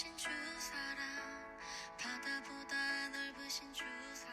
넓으신 주 사랑, 바다보다 넓으신 주 사랑,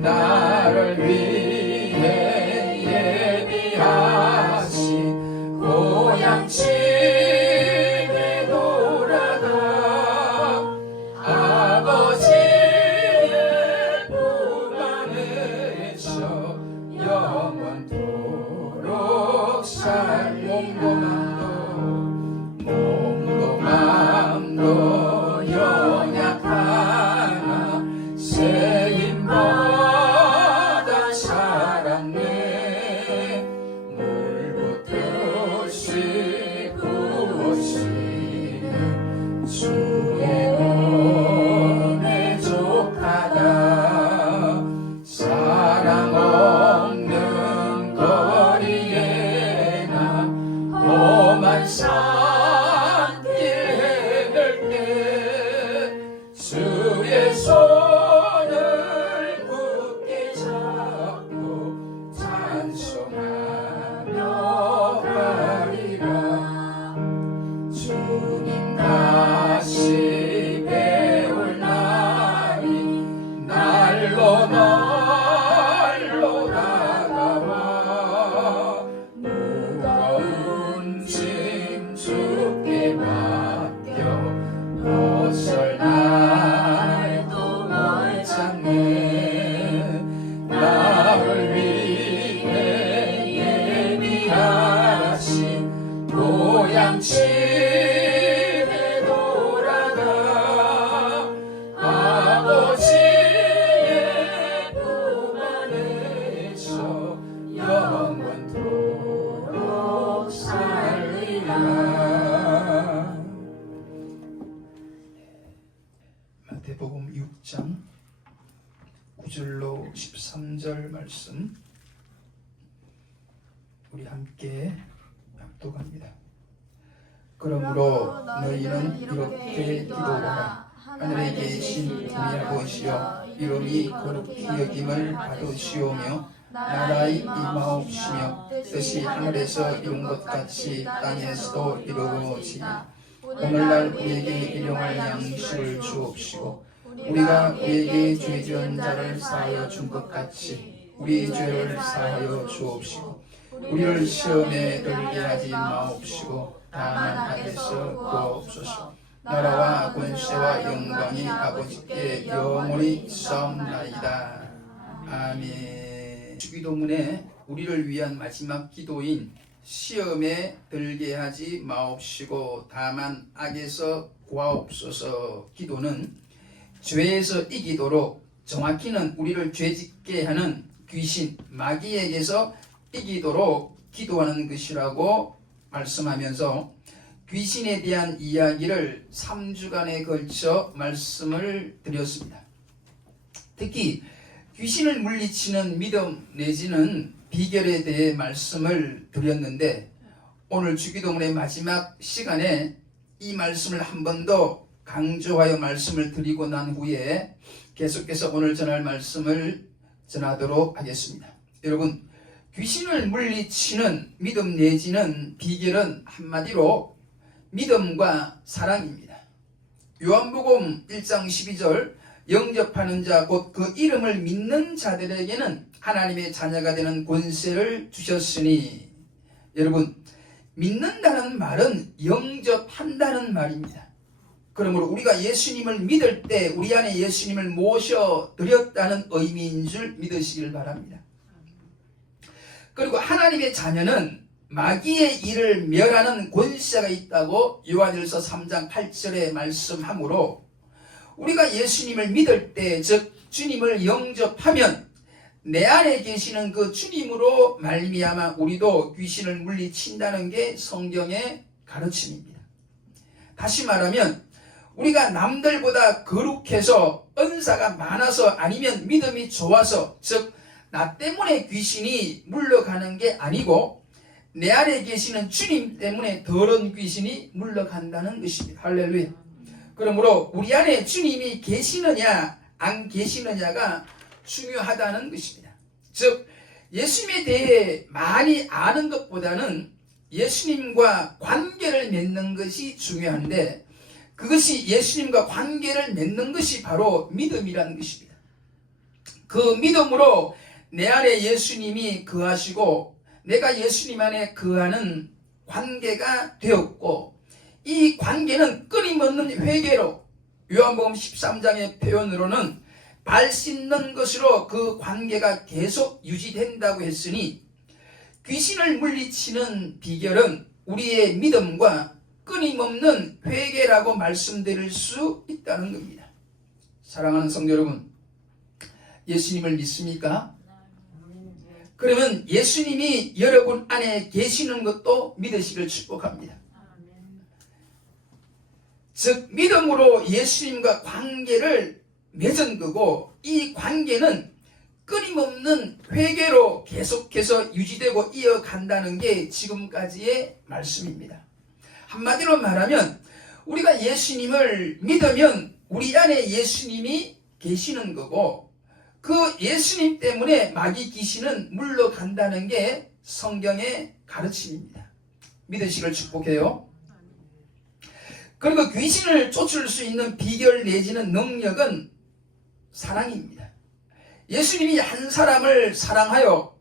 나를 영원토록 살림도 양치해 돌아가 아버지의 품 안에서 영원토록 살리라. 마태복음 6장 9절로 13절 말씀 우리 함께 합독합니다. 그러므로 너희는 이렇게 기도하라. 하늘에 계신 우리 아버지여, 이름이 거룩히 여김을 받으시오며 나라의 임하옵시며 뜻이 하늘에서 이룬 것 같이 땅에서도 이루어지나 오늘날 우리에게 일용할 양식을 주옵시고 우리가 우리에게 죄 지은 자를 사하여 준 것 같이 우리 죄를 사하여 주옵시고 우리를 시험에 들게 하지 마옵시고 다만 악에서 구하옵소서. 나라와 권세와 영광이 아버지께 영원히 있사옵나이다. 아멘. 주기도문에 우리를 위한 마지막 기도인 시험에 들게 하지 마옵시고 다만 악에서 구하옵소서 기도는 죄에서 이기도록, 정확히는 우리를 죄짓게 하는 귀신, 마귀에게서 이기도록 기도하는 것이라고 말씀하면서 귀신에 대한 이야기를 3주간에 걸쳐 말씀을 드렸습니다. 특히 귀신을 물리치는 믿음 내지는 비결에 대해 말씀을 드렸는데 오늘 주기도문의 마지막 시간에 이 말씀을 한 번 더 강조하여 말씀을 드리고 난 후에 계속해서 오늘 전할 말씀을 전하도록 하겠습니다. 여러분, 귀신을 물리치는 믿음 내지는 비결은 한마디로 믿음과 사랑입니다. 요한복음 1장 12절 영접하는 자 곧 그 이름을 믿는 자들에게는 하나님의 자녀가 되는 권세를 주셨으니, 여러분, 믿는다는 말은 영접한다는 말입니다. 그러므로 우리가 예수님을 믿을 때 우리 안에 예수님을 모셔드렸다는 의미인 줄 믿으시길 바랍니다. 그리고 하나님의 자녀는 마귀의 일을 멸하는 권세가 있다고 요한일서 3장 8절에 말씀하므로 우리가 예수님을 믿을 때, 즉 주님을 영접하면 내 안에 계시는 그 주님으로 말미암아 우리도 귀신을 물리친다는 게 성경의 가르침입니다. 다시 말하면 우리가 남들보다 거룩해서 은사가 많아서 아니면 믿음이 좋아서, 즉 나 때문에 귀신이 물러가는 게 아니고 내 안에 계시는 주님 때문에 더러운 귀신이 물러간다는 것입니다. 할렐루야. 그러므로 우리 안에 주님이 계시느냐 안 계시느냐가 중요하다는 것입니다. 즉 예수님에 대해 많이 아는 것보다는 예수님과 관계를 맺는 것이 중요한데, 그것이 예수님과 관계를 맺는 것이 바로 믿음이라는 것입니다. 그 믿음으로 내 안에 예수님이 거하시고 내가 예수님 안에 거하는 관계가 되었고, 이 관계는 끊임없는 회개로, 요한복음 13장의 표현으로는 발 씻는 것으로 그 관계가 계속 유지된다고 했으니, 귀신을 물리치는 비결은 우리의 믿음과 끊임없는 회개라고 말씀드릴 수 있다는 겁니다. 사랑하는 성도 여러분, 예수님을 믿습니까? 그러면 예수님이 여러분 안에 계시는 것도 믿으시길 축복합니다. 즉 믿음으로 예수님과 관계를 맺은 거고, 이 관계는 끊임없는 회개로 계속해서 유지되고 이어간다는 게 지금까지의 말씀입니다. 한마디로 말하면 우리가 예수님을 믿으면 우리 안에 예수님이 계시는 거고, 그 예수님 때문에 마귀 귀신은 물러간다는 게 성경의 가르침입니다. 믿으시길 축복해요. 그리고 귀신을 쫓을 수 있는 비결 내지는 능력은 사랑입니다. 예수님이 한 사람을 사랑하여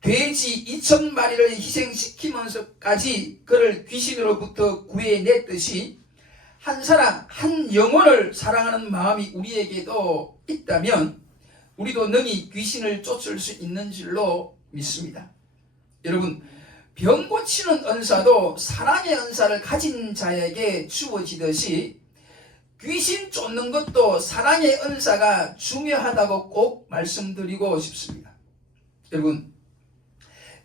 돼지 2,000마리를 희생시키면서까지 그를 귀신으로부터 구해냈듯이 한 사람, 한 영혼을 사랑하는 마음이 우리에게도 있다면 우리도 능히 귀신을 쫓을 수 있는 줄로 믿습니다. 여러분, 병 고치는 은사도 사랑의 은사를 가진 자에게 주어지듯이 귀신 쫓는 것도 사랑의 은사가 중요하다고 꼭 말씀드리고 싶습니다. 여러분,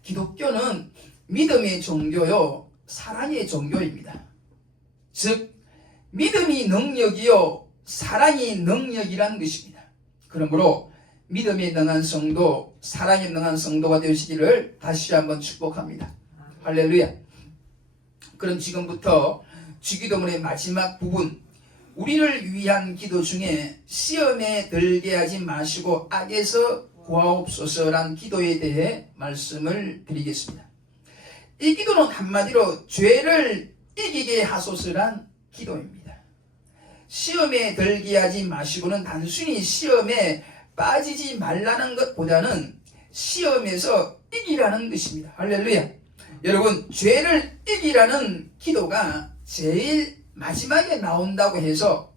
기독교는 믿음의 종교요, 사랑의 종교입니다. 즉, 믿음이 능력이요, 사랑이 능력이란 것입니다. 그러므로 믿음에 능한 성도, 사랑에 능한 성도가 되시기를 다시 한번 축복합니다. 할렐루야. 그럼 지금부터 주기도문의 마지막 부분, 우리를 위한 기도 중에 시험에 들게 하지 마시고 악에서 구하옵소서란 기도에 대해 말씀을 드리겠습니다. 이 기도는 한마디로 죄를 이기게 하소서란 기도입니다. 시험에 들게 하지 마시고는 단순히 시험에 빠지지 말라는 것보다는 시험에서 이기라는 것입니다. 할렐루야. 여러분, 죄를 이기라는 기도가 제일 마지막에 나온다고 해서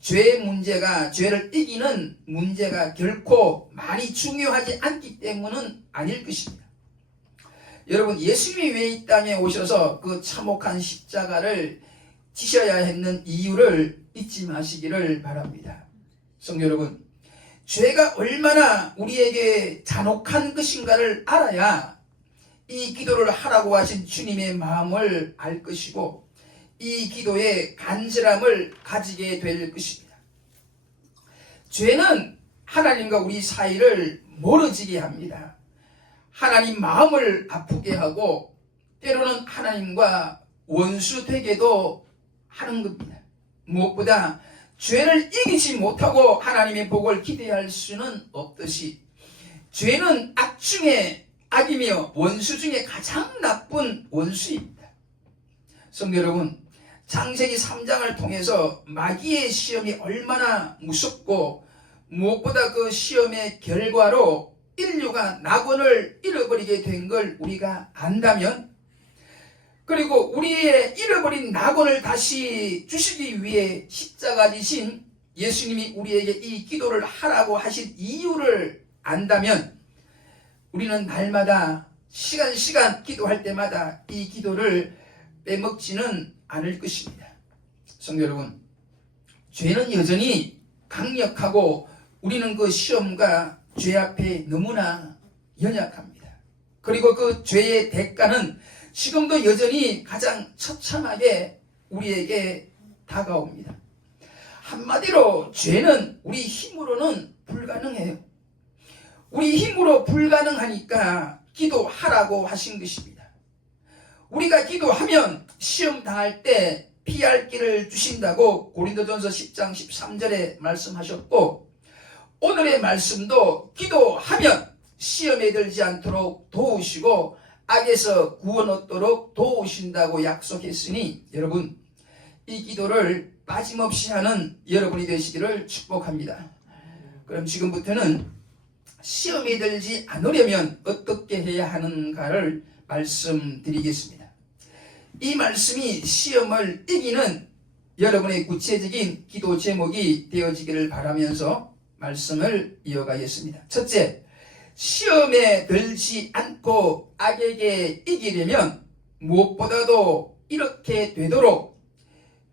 죄의 문제가, 죄를 이기는 문제가 결코 많이 중요하지 않기 때문은 아닐 것입니다. 여러분, 예수님이 왜 이 땅에 오셔서 그 참혹한 십자가를 지셔야 했는 이유를 잊지 마시기를 바랍니다. 성도 여러분, 죄가 얼마나 우리에게 잔혹한 것인가를 알아야 이 기도를 하라고 하신 주님의 마음을 알 것이고 이 기도의 간절함을 가지게 될 것입니다. 죄는 하나님과 우리 사이를 멀어지게 합니다. 하나님 마음을 아프게 하고 때로는 하나님과 원수 되게도 하는 겁니다. 무엇보다 죄를 이기지 못하고 하나님의 복을 기대할 수는 없듯이 죄는 악 중에 악이며 원수 중에 가장 나쁜 원수입니다. 성도 여러분, 창세기 3장을 통해서 마귀의 시험이 얼마나 무섭고 무엇보다 그 시험의 결과로 인류가 낙원을 잃어버리게 된 걸 우리가 안다면, 그리고 우리의 잃어버린 낙원을 다시 주시기 위해 십자가 지신 예수님이 우리에게 이 기도를 하라고 하신 이유를 안다면 우리는 날마다 시간 기도할 때마다 이 기도를 빼먹지는 않을 것입니다. 성도 여러분, 죄는 여전히 강력하고 우리는 그 시험과 죄 앞에 너무나 연약합니다. 그리고 그 죄의 대가는 지금도 여전히 가장 처참하게 우리에게 다가옵니다. 한마디로 죄는 우리 힘으로는 불가능해요. 우리 힘으로 불가능하니까 기도하라고 하신 것입니다. 우리가 기도하면 시험 당할 때 피할 길을 주신다고 고린도전서 10장 13절에 말씀하셨고, 오늘의 말씀도 기도하면 시험에 들지 않도록 도우시고 악에서 구원 얻도록 도우신다고 약속했으니 여러분, 이 기도를 빠짐없이 하는 여러분이 되시기를 축복합니다. 그럼 지금부터는 시험에 들지 않으려면 어떻게 해야 하는가를 말씀드리겠습니다. 이 말씀이 시험을 이기는 여러분의 구체적인 기도 제목이 되어지기를 바라면서 말씀을 이어가겠습니다. 첫째, 시험에 들지 않고 악에게 이기려면 무엇보다도 이렇게 되도록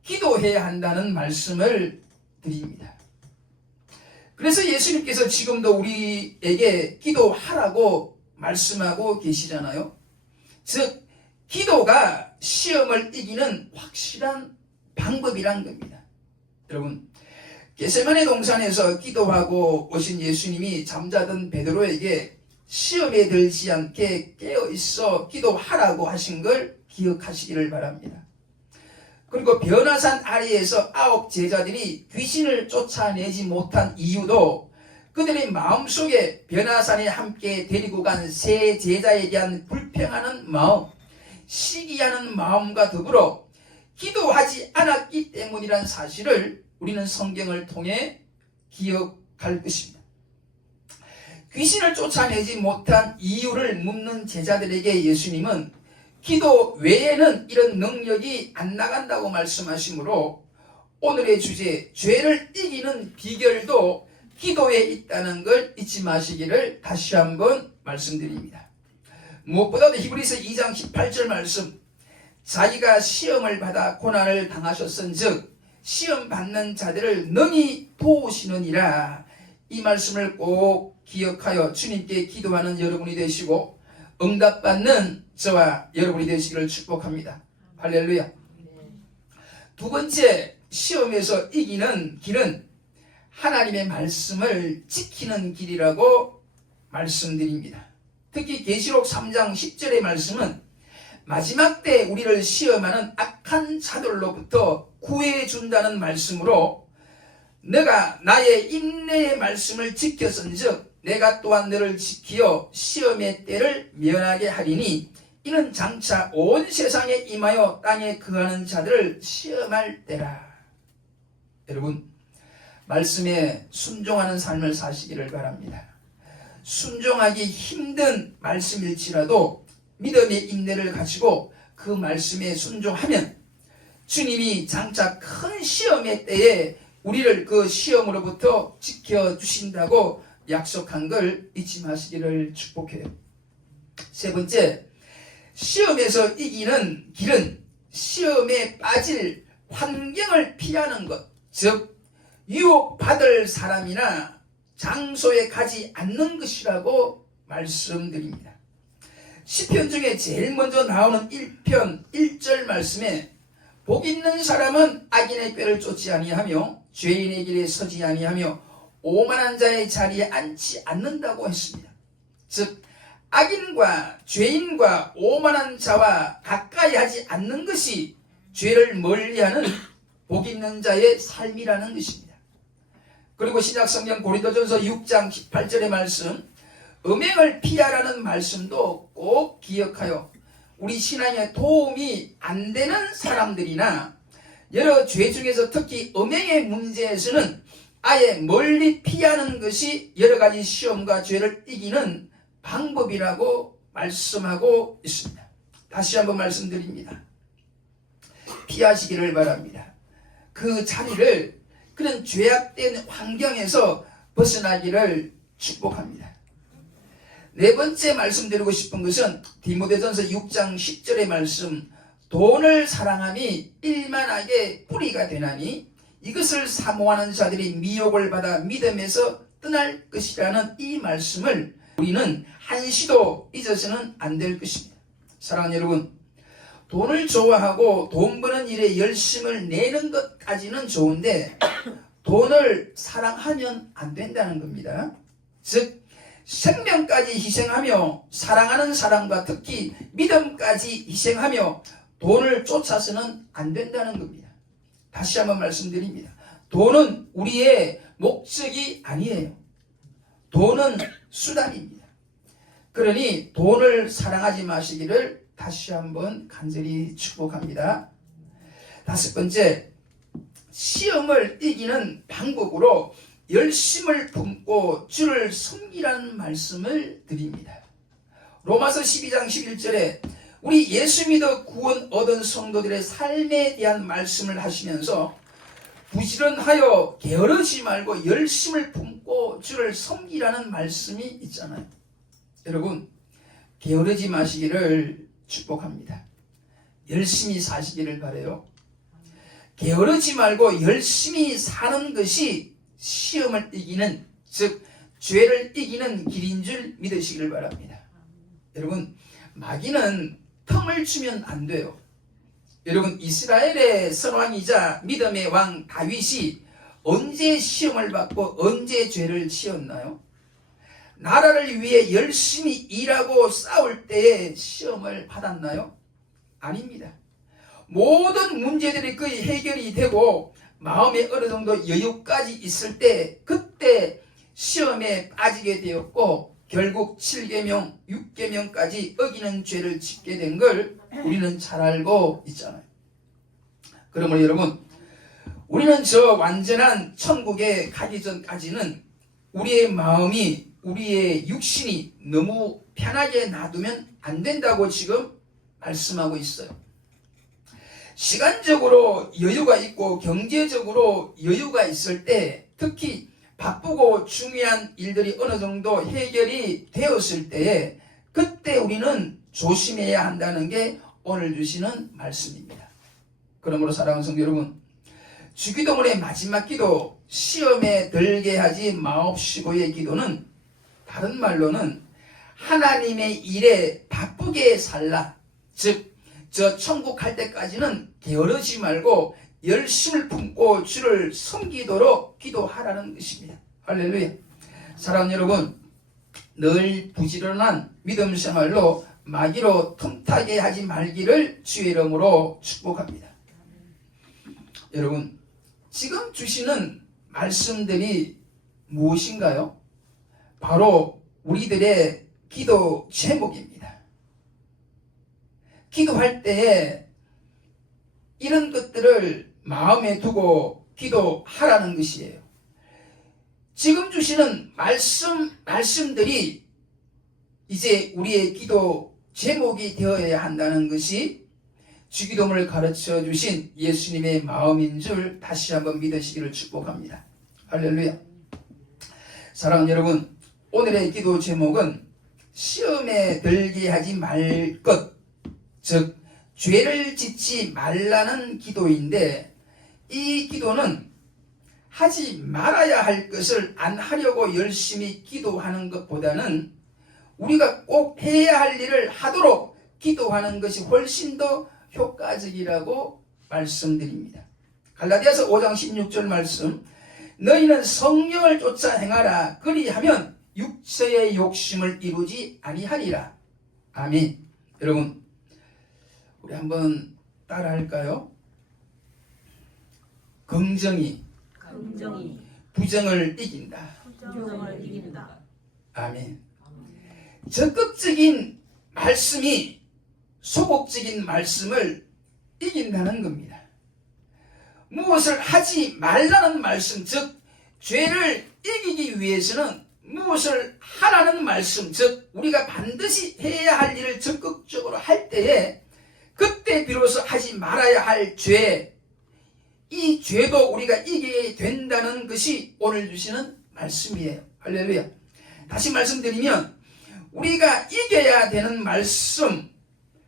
기도해야 한다는 말씀을 드립니다. 그래서 예수님께서 지금도 우리에게 기도하라고 말씀하고 계시잖아요. 즉, 기도가 시험을 이기는 확실한 방법이란 겁니다. 여러분, 겟세마네 동산에서 기도하고 오신 예수님이 잠자던 베드로에게 시험에 들지 않게 깨어있어 기도하라고 하신 걸 기억하시기를 바랍니다. 그리고 변화산 아래에서 9 제자들이 귀신을 쫓아내지 못한 이유도 그들의 마음속에 변화산에 함께 데리고 간 세 제자에 대한 불평하는 마음, 시기하는 마음과 더불어 기도하지 않았기 때문이라는 사실을 우리는 성경을 통해 기억할 것입니다. 귀신을 쫓아내지 못한 이유를 묻는 제자들에게 예수님은 기도 외에는 이런 능력이 안 나간다고 말씀하시므로 오늘의 주제, 죄를 이기는 비결도 기도에 있다는 걸 잊지 마시기를 다시 한번 말씀드립니다. 무엇보다도 히브리서 2장 18절 말씀, 자기가 시험을 받아 고난을 당하셨은즉 시험 받는 자들을 능히 도우시느니라. 이 말씀을 꼭 기억하여 주님께 기도하는 여러분이 되시고 응답받는 저와 여러분이 되시기를 축복합니다. 할렐루야. 두 번째, 시험에서 이기는 길은 하나님의 말씀을 지키는 길이라고 말씀드립니다. 특히 계시록 3장 10절의 말씀은 마지막 때 우리를 시험하는 악한 자들로부터 구해준다는 말씀으로 내가 나의 인내의 말씀을 지켰은즉 내가 또한 너를 지키어 시험의 때를 면하게 하리니 이는 장차 온 세상에 임하여 땅에 거하는 자들을 시험할 때라. 여러분, 말씀에 순종하는 삶을 사시기를 바랍니다. 순종하기 힘든 말씀일지라도 믿음의 인내를 가지고 그 말씀에 순종하면 주님이 장차 큰 시험의 때에 우리를 그 시험으로부터 지켜주신다고 약속한 걸 잊지 마시기를 축복해요. 세 번째, 시험에서 이기는 길은 시험에 빠질 환경을 피하는 것, 즉 유혹받을 사람이나 장소에 가지 않는 것이라고 말씀드립니다. 시편 중에 제일 먼저 나오는 1편 1절 말씀에 복 있는 사람은 악인의 꾀를 쫓지 아니하며 죄인의 길에 서지 아니하며 오만한 자의 자리에 앉지 않는다고 했습니다. 즉 악인과 죄인과 오만한 자와 가까이 하지 않는 것이 죄를 멀리하는 복 있는 자의 삶이라는 것입니다. 그리고 신약성경 고린도전서 6장 18절의 말씀, 음행을 피하라는 말씀도 꼭 기억하여 우리 신앙에 도움이 안 되는 사람들이나 여러 죄 중에서 특히 음행의 문제에서는 아예 멀리 피하는 것이 여러 가지 시험과 죄를 이기는 방법이라고 말씀하고 있습니다. 다시 한번 말씀드립니다. 피하시기를 바랍니다. 그 자리를, 그런 죄악된 환경에서 벗어나기를 축복합니다. 네 번째 말씀드리고 싶은 것은 디모데전서 6장 10절의 말씀, 돈을 사랑함이 일만하게 뿌리가 되나니 이것을 사모하는 자들이 미혹을 받아 믿음에서 떠날 것이라는 이 말씀을 우리는 한시도 잊어서는 안 될 것입니다. 사랑하는 여러분, 돈을 좋아하고 돈 버는 일에 열심을 내는 것까지는 좋은데 돈을 사랑하면 안 된다는 겁니다. 즉 생명까지 희생하며 사랑하는 사람과 특히 믿음까지 희생하며 돈을 쫓아서는 안 된다는 겁니다. 다시 한번 말씀드립니다. 돈은 우리의 목적이 아니에요. 돈은 수단입니다. 그러니 돈을 사랑하지 마시기를 다시 한번 간절히 축복합니다. 다섯 번째, 시험을 이기는 방법으로 열심을 품고 주를 섬기라는 말씀을 드립니다. 로마서 12장 11절에 우리 예수 믿어 구원 얻은 성도들의 삶에 대한 말씀을 하시면서 부지런하여 게으르지 말고 열심을 품고 주를 섬기라는 말씀이 있잖아요. 여러분, 게으르지 마시기를 축복합니다. 열심히 사시기를 바라요. 게으르지 말고 열심히 사는 것이 시험을 이기는, 즉 죄를 이기는 길인 줄 믿으시기를 바랍니다. 여러분, 마귀는 틈을 주면 안 돼요. 여러분, 이스라엘의 선왕이자 믿음의 왕 다윗이 언제 시험을 받고 언제 죄를 지었나요? 나라를 위해 열심히 일하고 싸울 때에 시험을 받았나요? 아닙니다. 모든 문제들이 거의 해결이 되고 마음에 어느 정도 여유까지 있을 때 그때 시험에 빠지게 되었고 결국 7계명, 6계명까지 어기는 죄를 짓게 된 걸 우리는 잘 알고 있잖아요. 그러므로 여러분, 우리는 저 완전한 천국에 가기 전까지는 우리의 마음이, 우리의 육신이 너무 편하게 놔두면 안 된다고 지금 말씀하고 있어요. 시간적으로 여유가 있고 경제적으로 여유가 있을 때, 특히 바쁘고 중요한 일들이 어느 정도 해결이 되었을 때에 그때 우리는 조심해야 한다는 게 오늘 주시는 말씀입니다. 그러므로 사랑하는 성도 여러분, 주기도문의 마지막 기도, 시험에 들게 하지 마옵시고의 기도는 다른 말로는 하나님의 일에 바쁘게 살라, 즉 저 천국 갈 때까지는 게으르지 말고 열심을 품고 주를 섬기도록 기도하라는 것입니다. 할렐루야. 사랑하는 여러분, 늘 부지런한 믿음 생활로 마귀로 틈타게 하지 말기를 주의 이름으로 축복합니다. 여러분, 지금 주시는 말씀들이 무엇인가요? 바로 우리들의 기도 제목입니다. 기도할 때에 이런 것들을 마음에 두고 기도하라는 것이에요. 지금 주시는 말씀들이 이제 우리의 기도 제목이 되어야 한다는 것이 주기도문을 가르쳐 주신 예수님의 마음인 줄 다시 한번 믿으시기를 축복합니다. 할렐루야. 사랑하는 여러분, 오늘의 기도 제목은 시험에 들게 하지 말 것, 즉 죄를 짓지 말라는 기도인데, 이 기도는 하지 말아야 할 것을 안 하려고 열심히 기도하는 것보다는 우리가 꼭 해야 할 일을 하도록 기도하는 것이 훨씬 더 효과적이라고 말씀드립니다. 갈라디아서 5장 16절 말씀, 너희는 성령을 쫓아 행하라, 그리하면 육체의 욕심을 이루지 아니하리라. 아멘. 여러분, 우리 한번 따라 할까요? 긍정이 부정을 이긴다. 아멘. 적극적인 말씀이 소극적인 말씀을 이긴다는 겁니다. 무엇을 하지 말라는 말씀, 즉 죄를 이기기 위해서는 무엇을 하라는 말씀, 즉 우리가 반드시 해야 할 일을 적극적으로 할 때에 그때 비로소 하지 말아야 할 죄, 이 죄도 우리가 이기게 된다는 것이 오늘 주시는 말씀이에요. 할렐루야. 다시 말씀드리면 우리가 이겨야 되는 말씀,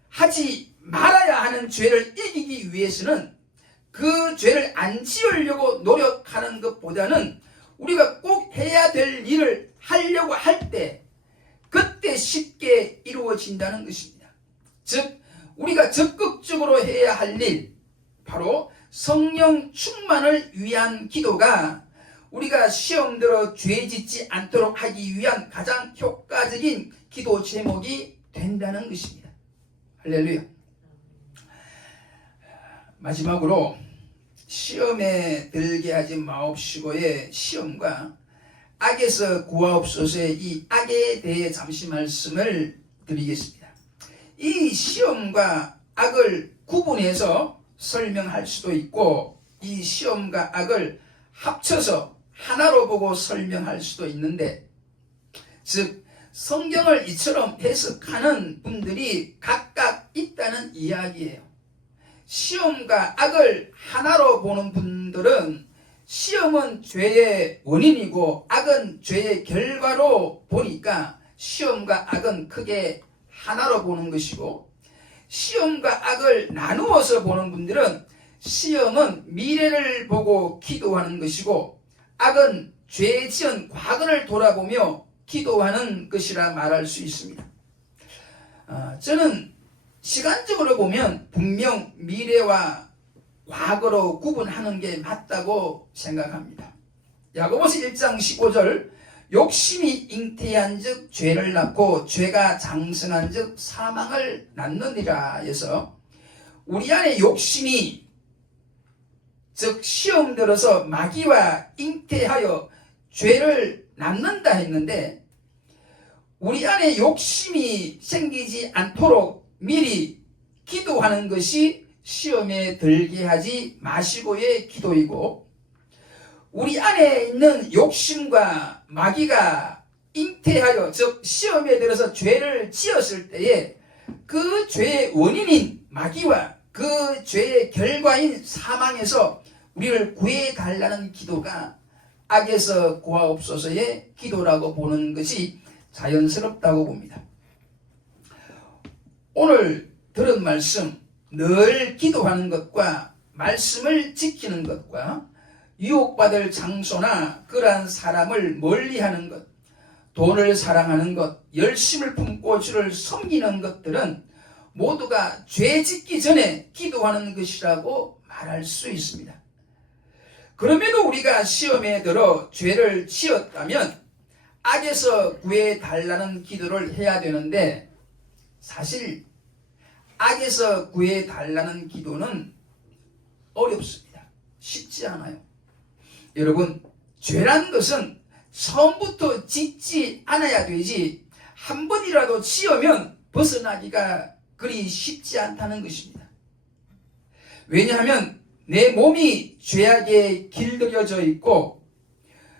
하지 말아야 하는 죄를 이기기 위해서는 그 죄를 안 지으려고 노력하는 것보다는 우리가 꼭 해야 될 일을 하려고 할 때 그때 쉽게 이루어진다는 것입니다. 즉 우리가 적극적으로 해야 할 일, 바로 성령 충만을 위한 기도가 우리가 시험 들어 죄 짓지 않도록 하기 위한 가장 효과적인 기도 제목이 된다는 것입니다. 할렐루야. 마지막으로 시험에 들게 하지 마옵시고의 시험과 악에서 구하옵소서의 이 악에 대해 잠시 말씀을 드리겠습니다. 이 시험과 악을 구분해서 설명할 수도 있고 이 시험과 악을 합쳐서 하나로 보고 설명할 수도 있는데, 즉 성경을 이처럼 해석하는 분들이 각각 있다는 이야기예요. 시험과 악을 하나로 보는 분들은 시험은 죄의 원인이고 악은 죄의 결과로 보니까 시험과 악은 크게 하나로 보는 것이고, 시험과 악을 나누어서 보는 분들은 시험은 미래를 보고 기도하는 것이고 악은 죄 지은 과거를 돌아보며 기도하는 것이라 말할 수 있습니다. 저는 시간적으로 보면 분명 미래와 과거로 구분하는 게 맞다고 생각합니다. 야고보서 1장 15절, 욕심이 잉태한 즉 죄를 낳고 죄가 장성한 즉 사망을 낳느니라 해서 우리 안에 욕심이, 즉 시험 들어서 마귀와 잉태하여 죄를 낳는다 했는데, 우리 안에 욕심이 생기지 않도록 미리 기도하는 것이 시험에 들게 하지 마시고의 기도이고, 우리 안에 있는 욕심과 마귀가 잉태하여, 즉 시험에 들어서 죄를 지었을 때에 그 죄의 원인인 마귀와 그 죄의 결과인 사망에서 우리를 구해달라는 기도가 악에서 구하옵소서의 기도라고 보는 것이 자연스럽다고 봅니다. 오늘 들은 말씀, 늘 기도하는 것과 말씀을 지키는 것과 유혹받을 장소나 그러한 사람을 멀리하는 것, 돈을 사랑하는 것, 열심을 품고 주를 섬기는 것들은 모두가 죄 짓기 전에 기도하는 것이라고 말할 수 있습니다. 그럼에도 우리가 시험에 들어 죄를 지었다면 악에서 구해달라는 기도를 해야 되는데, 사실 악에서 구해달라는 기도는 어렵습니다. 쉽지 않아요. 여러분, 죄란 것은 처음부터 짓지 않아야 되지, 한 번이라도 지으면 벗어나기가 그리 쉽지 않다는 것입니다. 왜냐하면 내 몸이 죄악에 길들여져 있고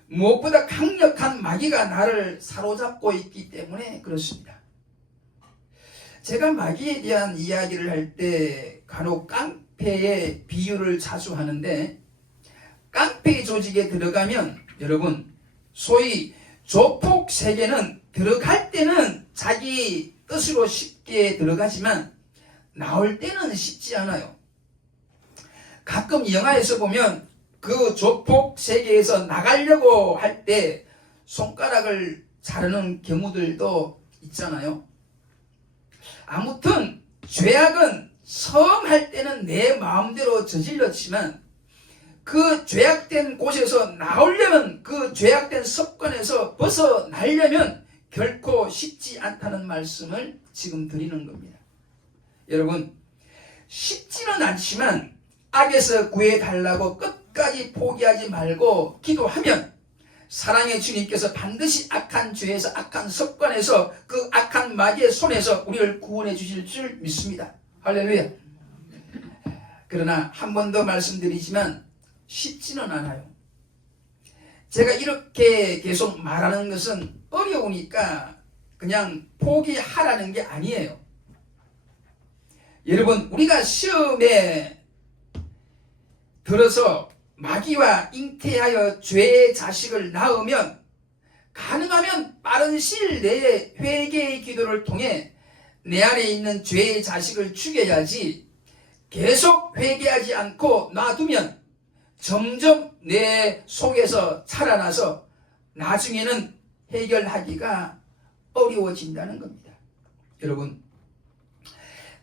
무엇보다 강력한 마귀가 나를 사로잡고 있기 때문에 그렇습니다. 제가 마귀에 대한 이야기를 할 때 간혹 깡패의 비유를 자주 하는데, 깡패 조직에 들어가면 여러분, 소위 조폭 세계는 들어갈 때는 자기 뜻으로 쉽게 들어가지만 나올 때는 쉽지 않아요. 가끔 영화에서 보면 그 조폭 세계에서 나가려고 할 때 손가락을 자르는 경우들도 있잖아요. 아무튼 죄악은 처음 할 때는 내 마음대로 저질렀지만 그 죄악된 곳에서 나오려면, 그 죄악된 습관에서 벗어나려면 결코 쉽지 않다는 말씀을 지금 드리는 겁니다. 여러분, 쉽지는 않지만 악에서 구해달라고 끝까지 포기하지 말고 기도하면 사랑의 주님께서 반드시 악한 죄에서, 악한 습관에서, 그 악한 마귀의 손에서 우리를 구원해 주실 줄 믿습니다. 할렐루야. 그러나 한 번 더 말씀드리지만 쉽지는 않아요. 제가 이렇게 계속 말하는 것은 어려우니까 그냥 포기하라는 게 아니에요. 여러분, 우리가 시험에 들어서 마귀와 잉태하여 죄의 자식을 낳으면 가능하면 빠른 시일 내에 회개의 기도를 통해 내 안에 있는 죄의 자식을 죽여야지, 계속 회개하지 않고 놔두면 점점 내 속에서 자라나서 나중에는 해결하기가 어려워진다는 겁니다. 여러분,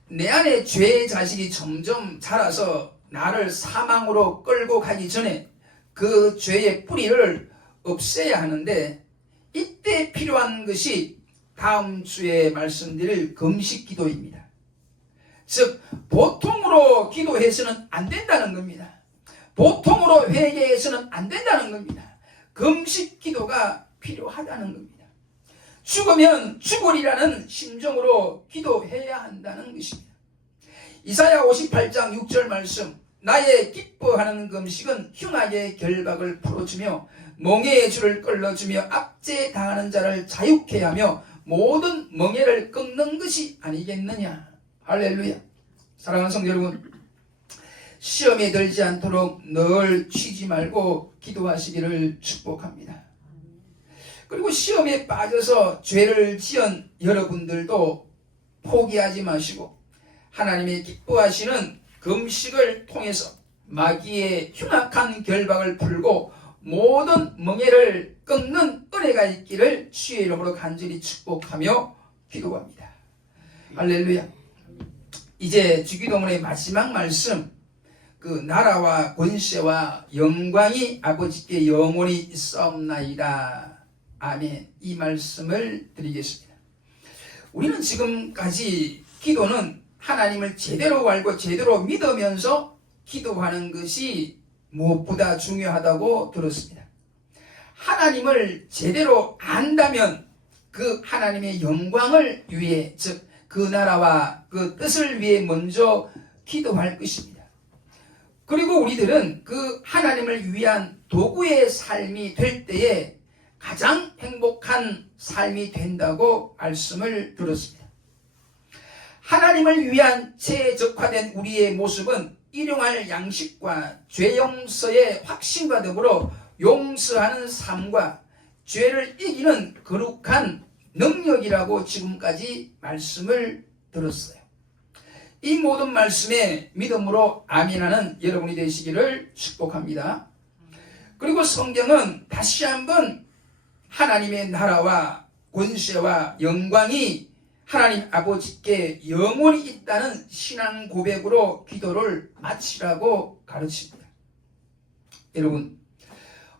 내 안에 죄의 자식이 점점 자라서 나를 사망으로 끌고 가기 전에 그 죄의 뿌리를 없애야 하는데, 이때 필요한 것이 다음 주에 말씀드릴 금식 기도입니다. 즉, 보통으로 기도해서는 안 된다는 겁니다. 보통으로 회개해서는 안 된다는 겁니다. 금식 기도가 필요하다는 겁니다. 죽으면 죽으리라는 심정으로 기도해야 한다는 것입니다. 이사야 58장 6절 말씀, 나의 기뻐하는 금식은 흉악의 결박을 풀어주며 멍에의 줄을 끌어주며 압제당하는 자를 자유케 하며 모든 멍에를 끊는 것이 아니겠느냐. 할렐루야. 사랑하는 성도 여러분, 시험에 들지 않도록 늘 쉬지 말고 기도하시기를 축복합니다. 그리고 시험에 빠져서 죄를 지은 여러분들도 포기하지 마시고 하나님이 기뻐하시는 금식을 통해서 마귀의 흉악한 결박을 풀고 모든 멍에를 끊는 은혜가 있기를 주의 이름으로 간절히 축복하며 기도합니다. 할렐루야. 이제 주기도문의 마지막 말씀, 그 나라와 권세와 영광이 아버지께 영원히 있사옵나이다. 아멘. 이 말씀을 드리겠습니다. 우리는 지금까지 기도는 하나님을 제대로 알고 제대로 믿으면서 기도하는 것이 무엇보다 중요하다고 들었습니다. 하나님을 제대로 안다면 그 하나님의 영광을 위해, 즉 그 나라와 그 뜻을 위해 먼저 기도할 것입니다. 그리고 우리들은 그 하나님을 위한 도구의 삶이 될 때에 가장 행복한 삶이 된다고 말씀을 들었습니다. 하나님을 위한 최적화된 우리의 모습은 일용할 양식과 죄 용서의 확신과 더불어 용서하는 삶과 죄를 이기는 거룩한 능력이라고 지금까지 말씀을 들었어요. 이 모든 말씀에 믿음으로 아멘하는 여러분이 되시기를 축복합니다. 그리고 성경은 다시 한번 하나님의 나라와 권세와 영광이 하나님 아버지께 영원히 있다는 신앙 고백으로 기도를 마치라고 가르칩니다. 여러분,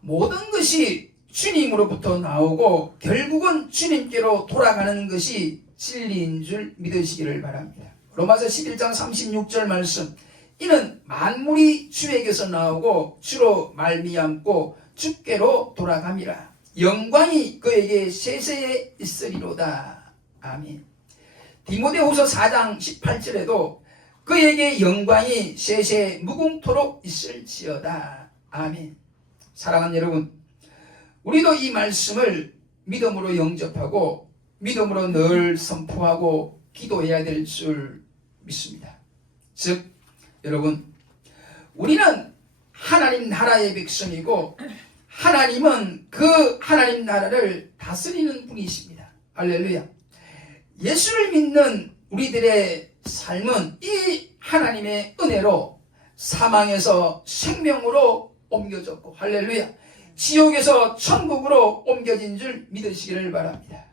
모든 것이 주님으로부터 나오고 결국은 주님께로 돌아가는 것이 진리인 줄 믿으시기를 바랍니다. 로마서 11장 36절 말씀, 이는 만물이 주에게서 나오고 주로 말미암고 주께로 돌아감이라. 영광이 그에게 세세에 있으리로다. 아멘. 디모데후서 4장 18절에도 그에게 영광이 세세 무궁토록 있을지어다. 아멘. 사랑하는 여러분, 우리도 이 말씀을 믿음으로 영접하고 믿음으로 늘 선포하고 기도해야 될 줄 믿습니다. 즉, 여러분, 우리는 하나님 나라의 백성이고 하나님은 그 하나님 나라를 다스리는 분이십니다. 할렐루야. 예수를 믿는 우리들의 삶은 이 하나님의 은혜로 사망에서 생명으로 옮겨졌고, 할렐루야, 지옥에서 천국으로 옮겨진 줄 믿으시기를 바랍니다.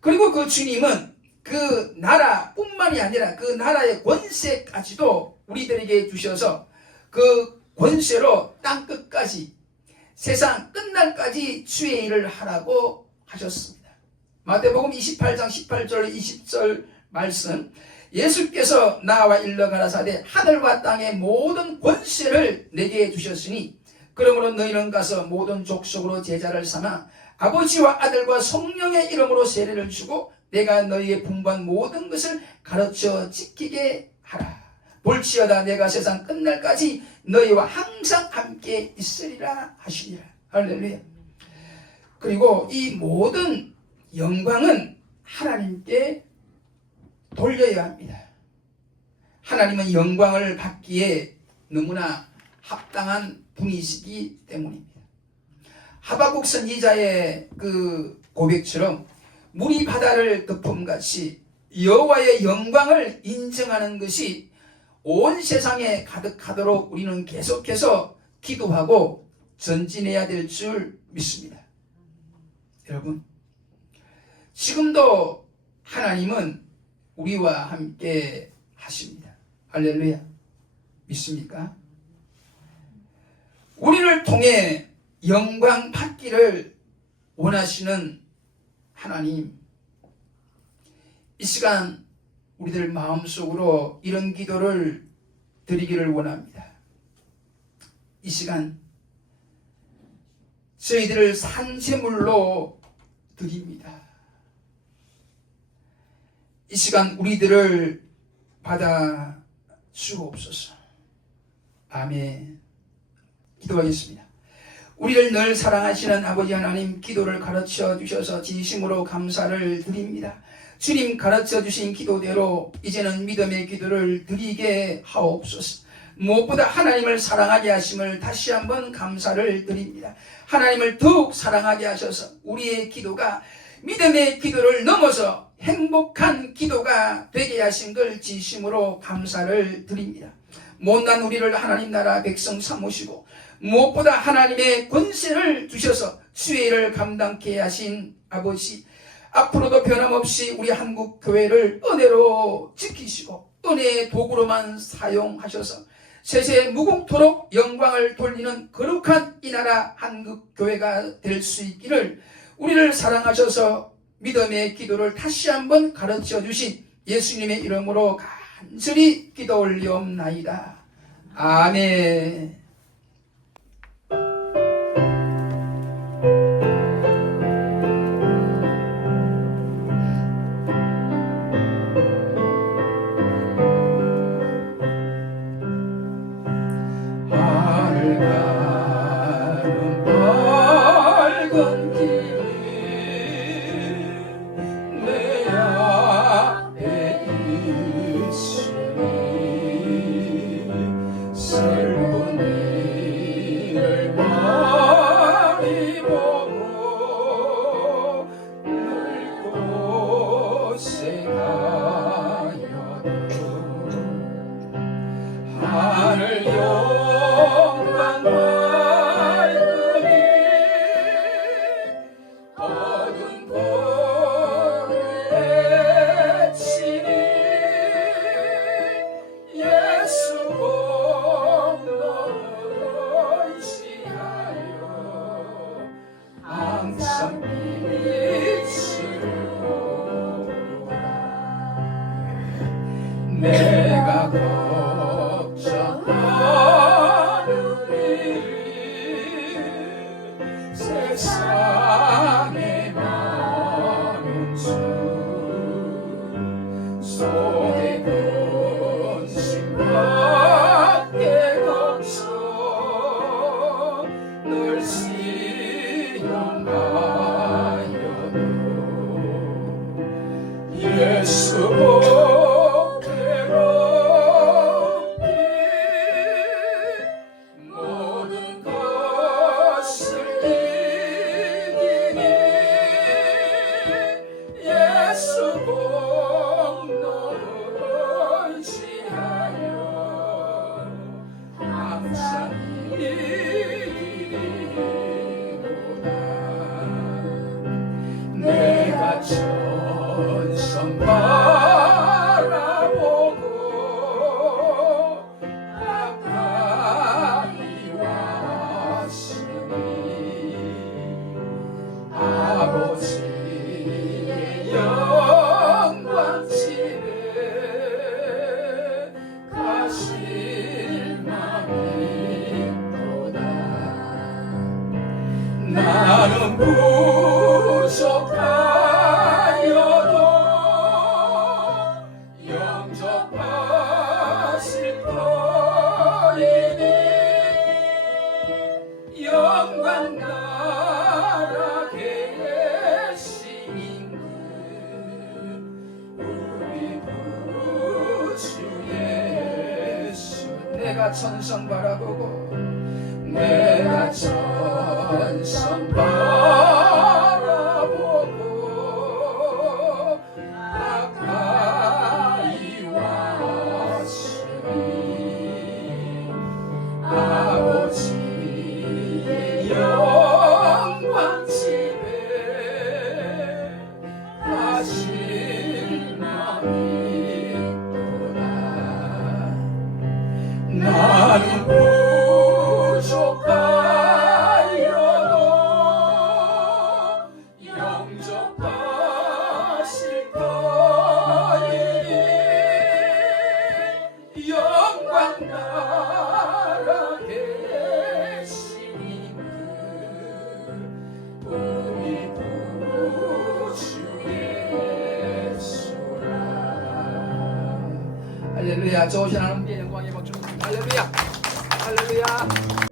그리고 그 주님은 그 나라뿐만이 아니라 그 나라의 권세까지도 우리들에게 주셔서 그 권세로 땅끝까지 세상 끝날까지 주의 일을 하라고 하셨습니다. 마태복음 28장 18절 20절 말씀, 예수께서 나와 일러 가라사대 하늘과 땅의 모든 권세를 내게 주셨으니 그러므로 너희는 가서 모든 족속으로 제자를 삼아 아버지와 아들과 성령의 이름으로 세례를 주고 내가 너희의 분부한 모든 것을 가르쳐 지키게 하라. 볼지어다 내가 세상 끝날까지 너희와 항상 함께 있으리라 하시니라. 할렐루야. 그리고 이 모든 영광은 하나님께 돌려야 합니다. 하나님은 영광을 받기에 너무나 합당한 분이시기 때문입니다. 하박국 선지자의 그 고백처럼 물이 바다를 덮음같이 여호와의 영광을 인정하는 것이 온 세상에 가득하도록 우리는 계속해서 기도하고 전진해야 될 줄 믿습니다. 여러분, 지금도 하나님은 우리와 함께 하십니다. 할렐루야. 믿습니까? 우리를 통해 영광 받기를 원하시는 하나님, 이 시간 우리들 마음속으로 이런 기도를 드리기를 원합니다. 이 시간 저희들을 산제물로 드립니다. 이 시간 우리들을 받아 주옵소서. 아멘. 기도하겠습니다. 우리를 늘 사랑하시는 아버지 하나님, 기도를 가르쳐 주셔서 진심으로 감사를 드립니다. 주님 가르쳐 주신 기도대로 이제는 믿음의 기도를 드리게 하옵소서. 무엇보다 하나님을 사랑하게 하심을 다시 한번 감사를 드립니다. 하나님을 더욱 사랑하게 하셔서 우리의 기도가 믿음의 기도를 넘어서 행복한 기도가 되게 하신 걸 진심으로 감사를 드립니다. 못난 우리를 하나님 나라 백성 삼으시고 무엇보다 하나님의 권세를 주셔서 주의 일을 감당케 하신 아버지, 앞으로도 변함없이 우리 한국 교회를 은혜로 지키시고 은혜의 도구로만 사용하셔서 세세 무궁토록 영광을 돌리는 거룩한 이 나라 한국 교회가 될 수 있기를 우리를 사랑하셔서 믿음의 기도를 다시 한번 가르쳐 주신 예수님의 이름으로 간절히 기도 올리옵나이다. 아멘. 곳에 가여도 영광 밝으니 어두운 볼을 내치니 예수 공로를 의지하여 항상 빛을 보라. 내가 걱정하는 일이 세상에 많은 주 속에 근심밖에 걱정 늘 시험하여도 예수 모든 것을 이기니 예수 공로를 의지하여 항상 이기리로다. 내가 전성 바라보고 가까이 왔으니 아버지의 영광 집에 가실 맘이 있도다. 나는 부족하여도 영접하실 터이니 영광 나라 계신 우리 구주 예수. 내가 천성 바라보고 내가 천성 바라보고 가까이 왔으니 아버지의 영광 집에 가실 맘이 있도다. 나는 부족하여도 영접하실 터이니 영광 나라 계시니 우리 구주 예수라. 할렐루야. 좋으신 하나님께 영광의 박수. 할렐루야. 할렐루야.